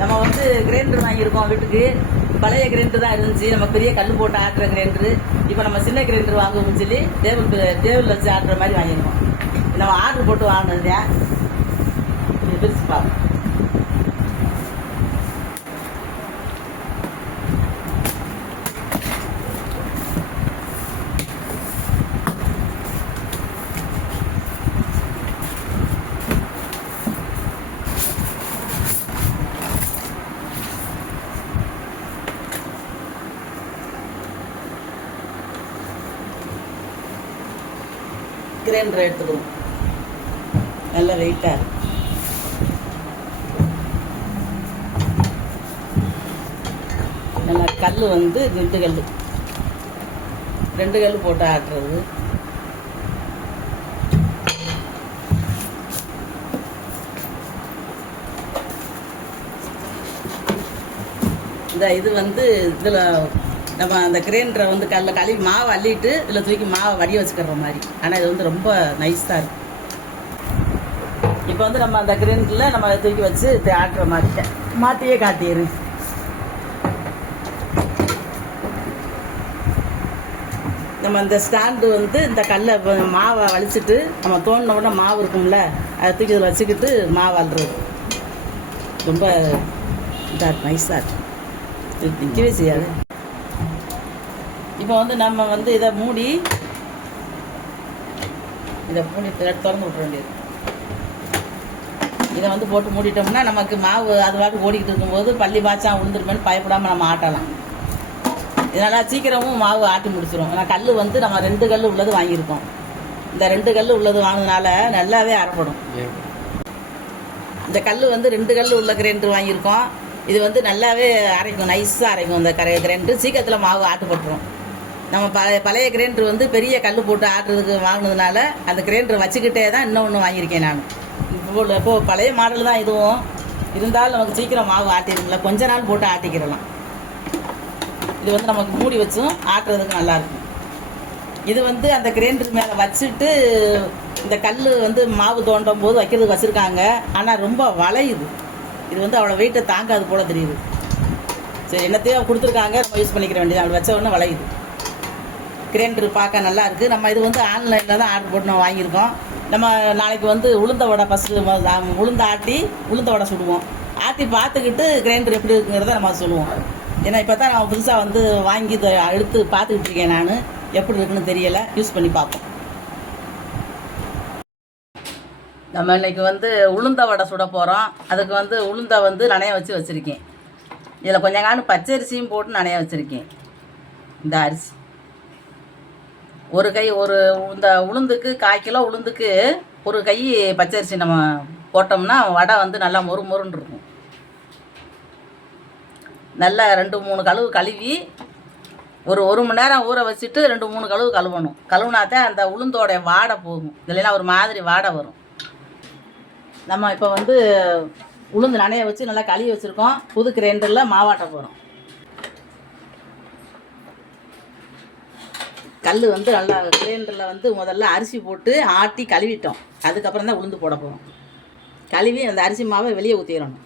நம்ம வந்து கிரைண்டர் வாங்கியிருக்கோம் வீட்டுக்கு. பழைய கிரைண்டர் தான் இருந்துச்சு. நம்ம பெரிய கல் போட்டு ஆட்டுற கிரைண்டர். இப்போ நம்ம சின்ன கிரைண்டர் வாங்குவோம்னு சொல்லி டேபிள் டேபிள் வச்சு ஆட்டுற மாதிரி வாங்கியிருக்கோம். நம்ம ஆர்டர் போட்டு வாங்கினது தான் பிரிச்சு பார்ப்போம் கிரைண்டர் எடுத்துக்கிறோம் நல்ல வெயிட்டாக இருக்கு. நம்ம கல் வந்து ரெண்டு கல் ரெண்டு கல் போட்டு ஆட்டுறது. இந்த இது வந்து இதில் நம்ம அந்த கிரைண்டரை வந்து கல்ல கழுவி மாவை அள்ளிட்டு இதில் தூக்கி மாவை வடிய வச்சுக்கிற மாதிரி. ஆனால் இது வந்து ரொம்ப நைஸாக இருக்கும். இப்போ வந்து நம்ம அந்த கிரைண்டரில் நம்ம தூக்கி வச்சு ஆட்டுற மாதிரி. மாட்டியே காட்டிடு நம்ம இந்த ஸ்டாண்டு வந்து இந்த கல்லை மாவை வலிச்சிட்டு நம்ம தோண்டின உடனே மாவு இருக்கும்ல அதை தூக்கி இதில் வச்சுக்கிட்டு மாவு அல்றது ரொம்ப இதாக நைஸாக இருக்கும். நிற்கவே செய்யாது. இப்போ வந்து நம்ம வந்து இதை மூடி இதை மூடி திறந்து விட்ற வேண்டியது. இதை வந்து போட்டு மூடிட்டோம்னா நமக்கு மாவு அது பாட்டு ஓடிக்கிட்டு இருக்கும்போது பள்ளி பாய்ச்சா விழுந்துருமேன்னு பயப்படாமல் நம்ம ஆட்டலாம். இதனால் சீக்கிரமும் மாவு ஆட்டி முடிச்சிடும் ஆனால் கல் வந்து நம்ம ரெண்டு கல் உள்ளது வாங்கியிருக்கோம். இந்த ரெண்டு கல் உள்ளது வாங்கினால நல்லாவே அறப்படும். இந்த கல் வந்து ரெண்டு கல் உள்ள கிரைண்டர் வாங்கியிருக்கோம். இது வந்து நல்லாவே அரைக்கும் நைஸாக அரைக்கும் இந்த கரை கிரைண்டர். சீக்கிரத்தில் மாவு ஆட்டுப்பட்டுரும். நம்ம பழைய பழைய கிரைண்டர் வந்து பெரிய கல் போட்டு ஆட்டுறதுக்கு வாங்கினதுனால அந்த கிரைண்டர் வச்சுக்கிட்டே தான் இன்னொன்று வாங்கியிருக்கேன் நான். இப்போ இப்போ பழைய மாடல் தான் இதுவும். இருந்தாலும் நமக்கு சீக்கிரம் மாவு ஆட்டிடுங்களா கொஞ்ச நாள் போட்டு ஆட்டிக்கிறலாம் இது வந்து நமக்கு மூடி வச்சும் ஆட்டுறதுக்கு நல்லாயிருக்கும். இது வந்து அந்த கிரைண்டர் மேலே வச்சுட்டு இந்த கல் வந்து மாவு தோண்டும் போது வைக்கிறதுக்கு வச்சுருக்காங்க. ஆனால் ரொம்ப வளையுது. இது வந்து அவ்வளோ வெயிட்டை தாங்காது போல தெரியுது. சரி என்னத்தையோ கொடுத்துருக்காங்க. நம்ம யூஸ் பண்ணிக்கிற வேண்டியது அவள் வச்ச உடனே வளையுது. கிரைண்டர் பார்க்க நல்லா இருக்குது நம்ம இது வந்து ஆன்லைனில் தான் ஆர்டர் போட்டு நம்ம வாங்கியிருக்கோம். நம்ம நாளைக்கு வந்து உளுந்த வடை ஃபஸ்ட்டு உளுந்த ஆட்டி உளுந்த வடை சுடுவோம். ஆட்டி பார்த்துக்கிட்டு கிரைண்டர் எப்படி இருக்குங்கிறத நம்ம சொல்லுவோம். ஏன்னா இப்போ தான் நான் புதுசாக வந்து வாங்கி எடுத்து பார்த்துக்கிட்டு இருக்கேன் நான். எப்படி இருக்குன்னு தெரியலை. யூஸ் பண்ணி பார்ப்போம். நம்ம இன்னைக்கு வந்து உளுந்த வடை சுட போகிறோம் அதுக்கு வந்து உளுந்த வந்து நனைய வச்சு வச்சுருக்கேன். இதில் கொஞ்சம் காணும் பச்சரிசியும் போட்டு நனைய வச்சுருக்கேன். இந்த அரிசி. ஒரு கை ஒரு இந்த உளுந்துக்கு கால் கிலோ உளுந்துக்கு ஒரு கை பச்சரிசி நம்ம போட்டோம்னா வடை வந்து நல்லா மொறு மொறுன்னு இருக்கும். நல்லா ரெண்டு மூணு கழுவு கழுவி ஒரு ஒரு மணி நேரம் ஊற வச்சுட்டு ரெண்டு மூணு கழுவு கழுவணும். கழுவுனாதான் அந்த உளுந்தோட வாடை போகும். இல்லைன்னா ஒரு மாதிரி வாடை வரும். நம்ம இப்போ வந்து உளுந்து நனைய வச்சு நல்லா கழுவி வச்சுருக்கோம். புது கிரைண்டரில் மாவாட்ட போகிறோம் கல் வந்து நல்லா கிரைண்டரில் வந்து முதல்ல அரிசி போட்டு ஆட்டி கழுவிட்டோம். அதுக்கப்புறம் தான் உளுந்து போட போகிறோம் கழுவி அந்த அரிசி மாவை வெளியே ஊற்றிடணும்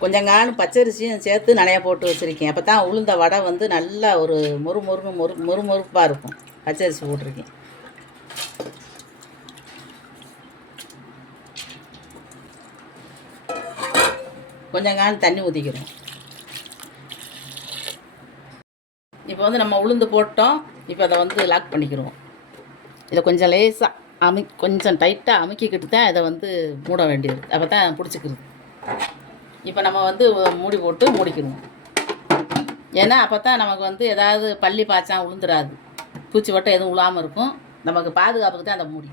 கொஞ்சம் பச்சரிசியும் சேர்த்து நிறையா போட்டு வச்சுருக்கேன். அப்போ தான் உளுந்த வடை வந்து நல்லா ஒரு மொறு மொறுன்னு மொறு மொறு மொறுப்பாக இருக்கும். பச்சரிசி போட்டிருக்கேன். கொஞ்சம் காலம் தண்ணி ஊற்றிக்கிறோம் இப்போ வந்து நம்ம உளுந்து போட்டோம். இப்போ அதை வந்து லாக் பண்ணிக்கிறோம். இதை கொஞ்சம் லேசாக அமி கொஞ்சம் டைட்டாக அமுக்கிக்கிட்டு தான் இதை வந்து மூட வேண்டியது. அப்போ தான் பிடிச்சிக்கிறது. இப்போ நம்ம வந்து மூடி போட்டு மூடிக்கிறோம். ஏன்னா அப்போ தான் நமக்கு வந்து ஏதாவது பள்ளி பாய்ச்சா உளுந்துராது. பூச்சி வட்டம் எதுவும் உழாமல் இருக்கும். நமக்கு பாதுகாப்புக்கு தான் அந்த மூடி.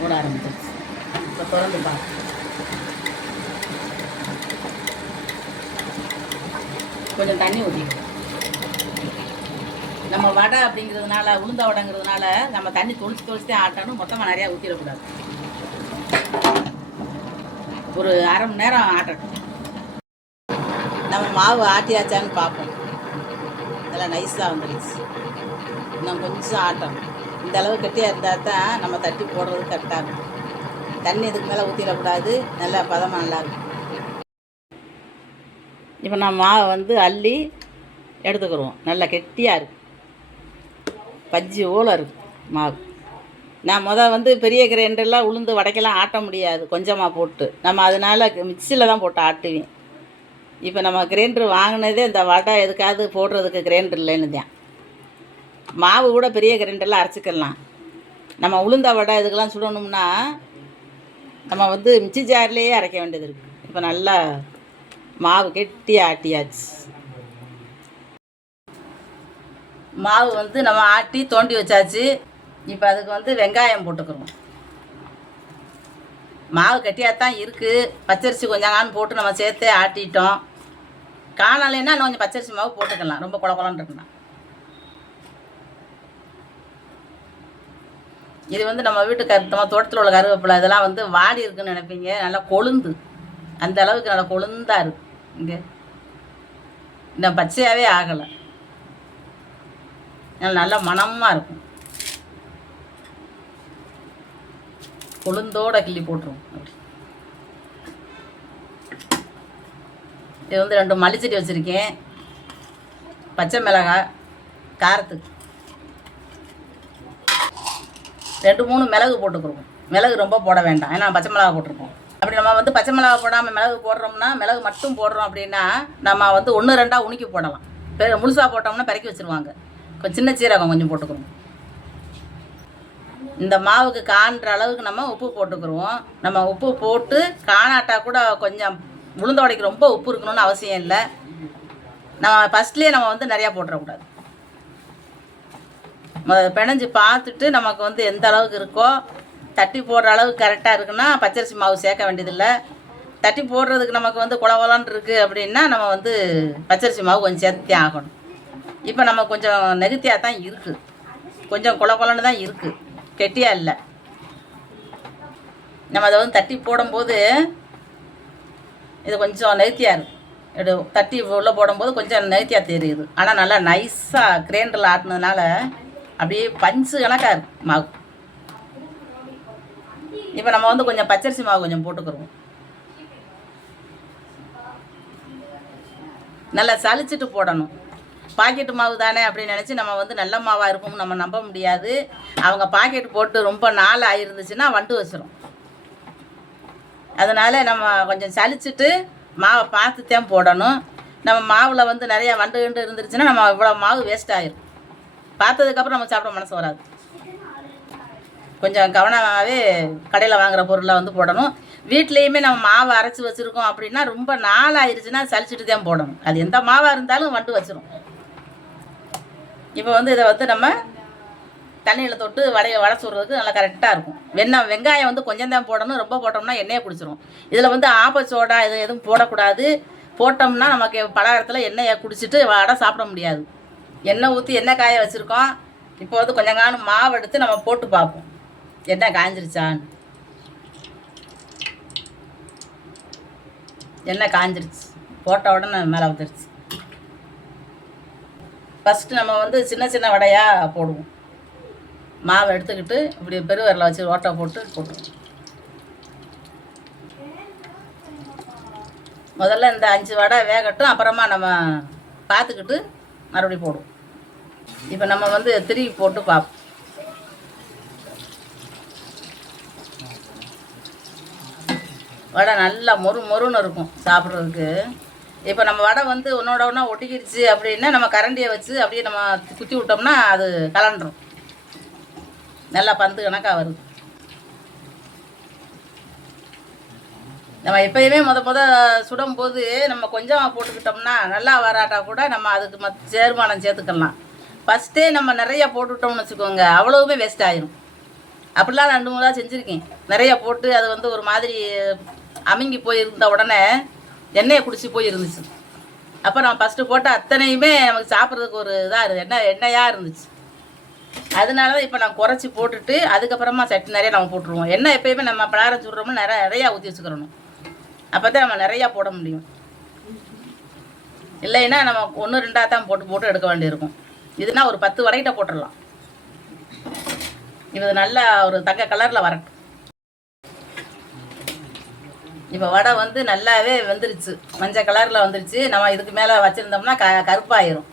மூட ஆரம்பிச்சிருச்சு. இப்போ திறந்து பார்க்க கொஞ்சம் தண்ணி ஊற்றிக்கணும் நம்ம வடை அப்படிங்கிறதுனால உளுந்த வடைங்கிறதுனால நம்ம தண்ணி தொளிச்சு தொளிச்சு ஆட்டணும் மொத்தமாக நிறையா ஊற்றிடக்கூடாது ஒரு அரை மணி நேரம் ஆட்டணும் நம்ம மாவு ஆட்டியாச்சான்னு பார்ப்போம். நல்லா நைஸாக வந்துடுச்சு இன்னும் கொஞ்சம் ஆட்டம். இந்த அளவு கட்டியாக இருந்தால் தான் நம்ம தட்டி போடுறது கரெக்டாக இருக்கும். தண்ணி இதுக்கு மேலே ஊற்றிடக்கூடாது நல்லா பதமாக நல்லா இருக்கும். இப்போ நான் மாவை வந்து அள்ளி எடுத்துக்கிறோம் நல்லா கெட்டியாக இருக்கு. பஜ்ஜி ஓலை இருக்கும் மாவு. நான் மொதல் வந்து பெரிய கிரைண்டர்லாம் உளுந்து வடைக்கெல்லாம் ஆட்ட முடியாது. கொஞ்சமாக போட்டு. நம்ம அதனால மிக்சியில் தான் போட்டு ஆட்டுவேன். இப்போ நம்ம கிரைண்டர் வாங்கினதே இந்த வடை எதுக்காவது போடுறதுக்கு கிரைண்டர் இல்லைன்னு தான். மாவு கூட பெரிய கிரைண்டரில் அரைச்சிக்கலாம். நம்ம உளுந்த வடை இதுக்கெல்லாம் சுடணும்னா நம்ம வந்து மிச்சி ஜார்லேயே அரைக்க வேண்டியது இருக்குது இப்போ நல்லா மாவு கெட்டி ஆட்டியாச்சு. மாவு வந்து நம்ம ஆட்டி தோண்டி வச்சாச்சு. இப்போ அதுக்கு வந்து வெங்காயம் போட்டுக்கிறோம். மாவு கட்டியாக தான் இருக்குது பச்சரிசி கொஞ்சம் காலம் போட்டு நம்ம சேர்த்தே ஆட்டிட்டோம். காணலைன்னா இன்னும் கொஞ்சம் பச்சரிசி மாவு போட்டுக்கலாம். ரொம்ப குழ குழன்னு இருக்குன்னா. இது வந்து நம்ம வீட்டு கருத்தமாக தோட்டத்தில் உள்ள கருவேப்பிலை இதெல்லாம் வந்து வாடி இருக்குன்னு நினைப்பீங்க. நல்லா கொழுந்து. அந்த அளவுக்கு நல்லா கொழுந்தாக இருக்கு. இங்கே. இன்னும் பச்சையாகவே ஆகலை. நல்லா மணமாக இருக்கும். கொழுந்தோட கிள்ளி போட்டுருவோம். அப்படி. இது வந்து ரெண்டு மல்லிச்செடி வச்சுருக்கேன். பச்சை மிளகாய் காரத்துக்கு ரெண்டு மூணு மிளகு போட்டுக்கிறோம். மிளகு ரொம்ப போட வேண்டாம். ஏன்னா பச்சை மிளகா போட்டிருக்கோம். அப்படி நம்ம வந்து பச்சை மிளகா போடாமல் மிளகு போடுறோம்னா மிளகு மட்டும் போடுறோம் அப்படின்னா நம்ம வந்து ஒன்று ரெண்டாக உணுக்கி போடலாம். முழுசாக போட்டோம்னா பிறக்கி வச்சுருவாங்க. கொஞ்சம் சின்ன சீரகம் கொஞ்சம் போட்டுக்கிறோம். இந்த மாவுக்கு காண்ற அளவுக்கு நம்ம உப்பு போட்டுக்கிறோம். நம்ம உப்பு போட்டு காணாட்டா கூட கொஞ்சம் உளுந்த வடைக்கு ரொம்ப உப்பு இருக்கணும்னு அவசியம் இல்லை. நம்ம ஃபஸ்ட்லேயே நம்ம வந்து நிறையா போட்டுறக்கூடாது. பிணைஞ்சு பார்த்துட்டு நமக்கு வந்து எந்த அளவுக்கு இருக்கோ தட்டி போடுற அளவுக்கு கரெக்டாக இருக்குன்னா பச்சரிசி மாவு சேர்க்க வேண்டியதில்லை. தட்டி போடுறதுக்கு நமக்கு வந்து குளவலான் இருக்குது அப்படின்னா நம்ம வந்து பச்சரிசி மாவு கொஞ்சம் சேர்த்தே ஆகணும். இப்போ நம்ம கொஞ்சம் நெகுத்தியாக தான் இருக்குது கொஞ்சம் குள தான் இருக்குது கெட்டியாக இல்லை. நம்ம அதை வந்து தட்டி போடும்போது இது கொஞ்சம் நெருத்தியாக இருக்கு. எடு தட்டி உள்ளே போடும்போது கொஞ்சம் நெருத்தியாக தெரியுது. ஆனால் நல்லா நைஸாக கிரைண்டரில் ஆட்டினதுனால அப்படியே பஞ்சு கணக்காக இருக்கு மாவு. இப்போ நம்ம வந்து கொஞ்சம் பச்சரிசி மாவு கொஞ்சம் போட்டுக்கிறோம். நல்லா சலிச்சிட்டு போடணும். பாக்கெட்டு மாவு தானே அப்படின்னு நினச்சி நம்ம வந்து நல்ல மாவாக இருக்கும்னு நம்ம நம்ப முடியாது. அவங்க பாக்கெட் போட்டு ரொம்ப நாள் ஆயிருந்துச்சுன்னா வண்டு வச்சிரும். அதனால் நம்ம கொஞ்சம் சலிச்சிட்டு மாவை பார்த்து தான் போடணும். நம்ம மாவில் வந்து நிறையா வண்டு கண்டு இருந்துருச்சுன்னா நம்ம இவ்வளோ மாவு வேஸ்ட் ஆயிரும். பார்த்ததுக்கப்புறம் நம்ம சாப்பிட மனசு வராது. கொஞ்சம் கவனமாகவே கடையில் வாங்குற பொருளை வந்து போடணும். வீட்லேயுமே நம்ம மாவை அரைச்சி வச்சுருக்கோம் அப்படின்னா ரொம்ப நாள் ஆயிடுச்சுன்னா சலிச்சிட்டு தான் போடணும். அது எந்த மாவாக இருந்தாலும் வண்டு வச்சிரும். இப்போ வந்து இதை வந்து நம்ம தண்ணியில் தொட்டு வடைய வடை சுடுறதுக்கு நல்லா கரெக்டாக இருக்கும். வெண்ணெய் வெங்காயம் வந்து கொஞ்சம் தான் போடணும். ரொம்ப போட்டோம்னா எண்ணெயை குடிச்சிரும். இதில் வந்து ஆப்பச்சோடா இது எதுவும் போடக்கூடாது. போட்டோம்னா நமக்கு பலகாரத்தில் எண்ணெயை குடிச்சிட்டு வடை சாப்பிட முடியாது. எண்ணெய் ஊற்றி எண்ணெய் காய வச்சுருக்கோம். இப்போ வந்து கொஞ்சம் காணும் மாவு எடுத்து நம்ம போட்டு பார்ப்போம். எண்ணெய் காய்ஞ்சிருச்சான்னு எண்ணெய் காய்ஞ்சிருச்சு போட்ட உடனே மேலே வந்துருச்சு. ஃபஸ்ட்டு நம்ம வந்து சின்ன சின்ன வடையாக போடுவோம். மாவை எடுத்துக்கிட்டு இப்படி பெருவரில் வச்சு ஓட்டை போட்டு போட்டுருவோம் முதல்ல இந்த அஞ்சு வடை வேகட்டும் அப்புறமா நம்ம பார்த்துக்கிட்டு மறுபடியும் போடுவோம். இப்போ நம்ம வந்து திருப்பி போட்டு பார்ப்போம். வடை நல்லா மொறு மொறுன்னு இருக்கும் சாப்பிட்றதுக்கு. இப்போ நம்ம வடை வந்து ஒன்றோட ஒன்றா ஒட்டிக்கிடுச்சு அப்படின்னா நம்ம கரண்டியை வச்சு அப்படியே நம்ம குத்தி விட்டோம்னா அது கலண்டுரும் நல்லா பந்து கணக்காக வருது. நம்ம எப்பயுமே முத முத சுடும்போது நம்ம கொஞ்சம் போட்டுக்கிட்டோம்னா நல்லா வராட்டா கூட நம்ம அதுக்கு மத் சேர்மானம் சேர்த்துக்கலாம். ஃபஸ்ட்டே நம்ம நிறைய போட்டுவிட்டோம்னு வச்சுக்கோங்க அவ்வளவுமே வேஸ்ட் ஆயிரும். அப்படிலாம் ரெண்டு மூணு செஞ்சுருக்கேன். நிறைய போட்டு அது வந்து ஒரு மாதிரி அமுங்கி போயிருந்த உடனே எண்ணெயை குடிச்சு போய் இருந்துச்சு அப்போ நம்ம ஃபஸ்ட்டு போட்ட அத்தனையுமே நமக்கு சாப்பிட்றதுக்கு ஒரு இதாக இருக்கு எண்ணெய் எண்ணெயாக இருந்துச்சு. அதனால தான் இப்போ நான் குறைச்சி போட்டுட்டு அதுக்கப்புறமா சட்டி நிறைய நம்ம போட்டுருவோம். என்ன எப்பயுமே நம்ம பலாரம் சுடுறோமோ நிறைய நிறையா ஊற்றி வச்சுக்கிறணும். அப்போ தான் நம்ம நிறையா போட முடியும். இல்லைன்னா நம்ம ஒன்று ரெண்டாக தான் போட்டு போட்டு எடுக்க வேண்டியிருக்கும். இதுனா ஒரு பத்து வடைகிட்ட போட்டுடலாம். இது நல்லா ஒரு தங்க கலரில் வரட்டும். இப்போ வடை வந்து நல்லாவே வந்துருச்சு. மஞ்சள் கலரில் வந்துருச்சு. நம்ம இதுக்கு மேலே வச்சுருந்தோம்னா க கருப்பாயிரும்.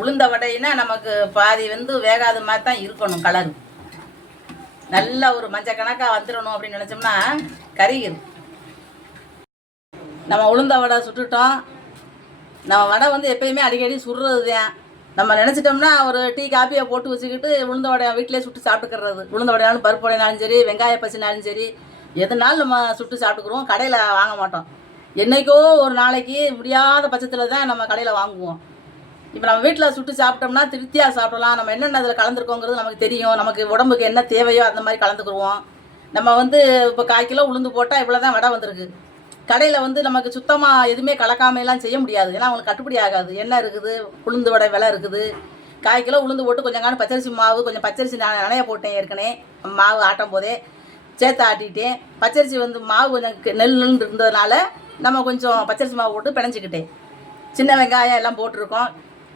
உளுந்த வடைனா நமக்கு பாதி வந்து வேகாத மாதிரி தான் இருக்கணும் கலர் நல்ல ஒரு மஞ்சள் கணக்காக வந்துடணும் அப்படின்னு நினச்சோம்னா கறிகிரும் நம்ம உளுந்த வடை சுட்டுட்டோம். நம்ம வடை வந்து எப்பயுமே அடிக்கடி சுடுறது தான் நம்ம நினச்சிட்டோம்னா ஒரு டீ காப்பியை போட்டு வச்சுக்கிட்டு உளுந்த வடையை வீட்டிலே சுட்டு சாப்பிட்டுக்கிறது. உளுந்த வடையாலும் பருப்பு வடையினாலும் சரி வெங்காய பசினாலும் சரி எதுனாலும் நம்ம சுட்டு சாப்பிட்டுக்குறோம். கடையில் வாங்க மாட்டோம். என்றைக்கோ ஒரு நாளைக்கு முடியாத பட்சத்தில் தான் நம்ம கடையில் வாங்குவோம். இப்போ நம்ம வீட்டில் சுட்டு சாப்பிட்டோம்னா திருப்தியாக சாப்பிடலாம். நம்ம என்னென்ன அதில் கலந்துருக்கோங்கிறது நமக்கு தெரியும். நமக்கு உடம்புக்கு என்ன தேவையோ அந்த மாதிரி கலந்துக்குருவோம். நம்ம வந்து இப்போ கால் கிலோ உளுந்து போட்டால் இவ்வளோ தான் வடை வந்திருக்கு. கடையில் வந்து நமக்கு சுத்தமாக எதுவுமே கலக்காமையெல்லாம் செய்ய முடியாது. ஏன்னா அவங்களுக்கு கட்டுப்படி ஆகாது. எண்ணெய் இருக்குது உளுந்து வடை விலை இருக்குது. கால் கிலோ உளுந்து போட்டு கொஞ்சம் காணும் பச்சரிசி மாவு கொஞ்சம் பச்சரிசி நான் நனைய போட்டேன் ஏற்கனவே. மாவு ஆட்டும் போதே சேர்த்து ஆட்டிட்டேன். பச்சரிசி வந்து மாவு கொஞ்சம் க- நெல் இருந்ததுனால நம்ம கொஞ்சம் பச்சரிசி மாவு போட்டு பிணைஞ்சிக்கிட்டேன். சின்ன வெங்காயம் எல்லாம் போட்டிருக்கோம்.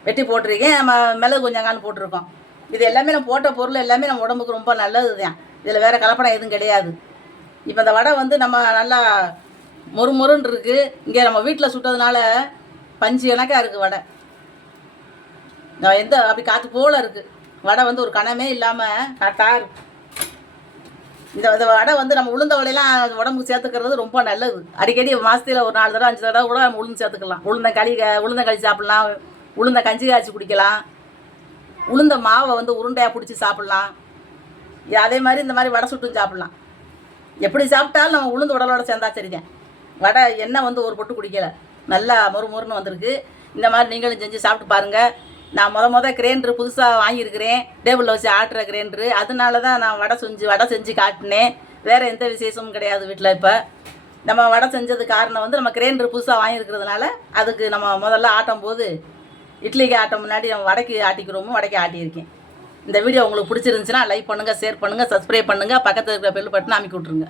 வெட்டி போட்டிருக்கேன் நம்ம மிளகு கொஞ்சம் காணும் போட்டிருக்கோம். இது எல்லாமே நம்ம போட்ட பொருள் எல்லாமே நம்ம உடம்புக்கு ரொம்ப நல்லது தான் இதில் வேறு கலப்படம் எதுவும் கிடையாது. இப்போ இந்த வடை வந்து நம்ம நல்லா மொறுமொறுன்னு இருக்குது இங்கே நம்ம வீட்டில் சுட்டதுனால பஞ்சு கணக்காக இருக்குது வடை. நான் எந்த அப்படி காற்று போல் இருக்குது வடை வந்து ஒரு கணமே இல்லாமல் கரெக்டாக இந்த இந்த வடை வந்து நம்ம உளுந்த வடையெல்லாம் உடம்புக்கு சேர்த்துக்கிறது ரொம்ப நல்லது. அடிக்கடி மாதத்தில் ஒரு நாலு தடவை அஞ்சு தடவை கூட நம்ம உளுந்து சேர்த்துக்கலாம். உளுந்த களி உளுந்த களி சாப்பிட்லாம். உளுந்த கஞ்சி காய்ச்சி குடிக்கலாம். உளுந்த மாவை வந்து உருண்டையாக பிடிச்சி சாப்பிட்லாம். அதே மாதிரி இந்த மாதிரி வடை சுட்டும் சாப்பிட்லாம். எப்படி சாப்பிட்டாலும் நம்ம உளுந்து உடலோட சேர்ந்தா சரிதான் வடை எண்ணெய் வந்து ஒரு பொட்டு குடிக்கல. நல்லா மொறு மொறுன்னு வந்திருக்கு. இந்த மாதிரி நீங்களும் செஞ்சு சாப்பிட்டு பாருங்கள் நான் முத முத கிரைண்டர் புதுசாக வாங்கியிருக்கிறேன். டேபிளில் வச்சு ஆட்டுற கிரைண்டரு. அதனால தான் நான் வடை செஞ்சு வடை செஞ்சு காட்டினேன். வேறு எந்த விசேஷமும் கிடையாது வீட்டில் இப்போ. நம்ம வடை செஞ்சது காரணம் வந்து நம்ம கிரைண்டர் புதுசாக வாங்கியிருக்கிறதுனால அதுக்கு நம்ம முதல்ல ஆட்டும் போது இட்லிக்கு ஆட்டம் முன்னாடி வடக்கு வடைக்கு ஆட்டிக்கிறோமோ வடைக்கு ஆட்டியிருக்கேன். இந்த வீடியோ உங்களுக்கு பிடிச்சிருந்துச்சுன்னா லைக் பண்ணுங்கள் ஷேர் பண்ணுங்கள் சப்ஸ்கிரைப் பண்ணுங்கள் பக்கத்தில் இருக்கிற பெல் பட்டன் அமைக்கி விட்ருங்க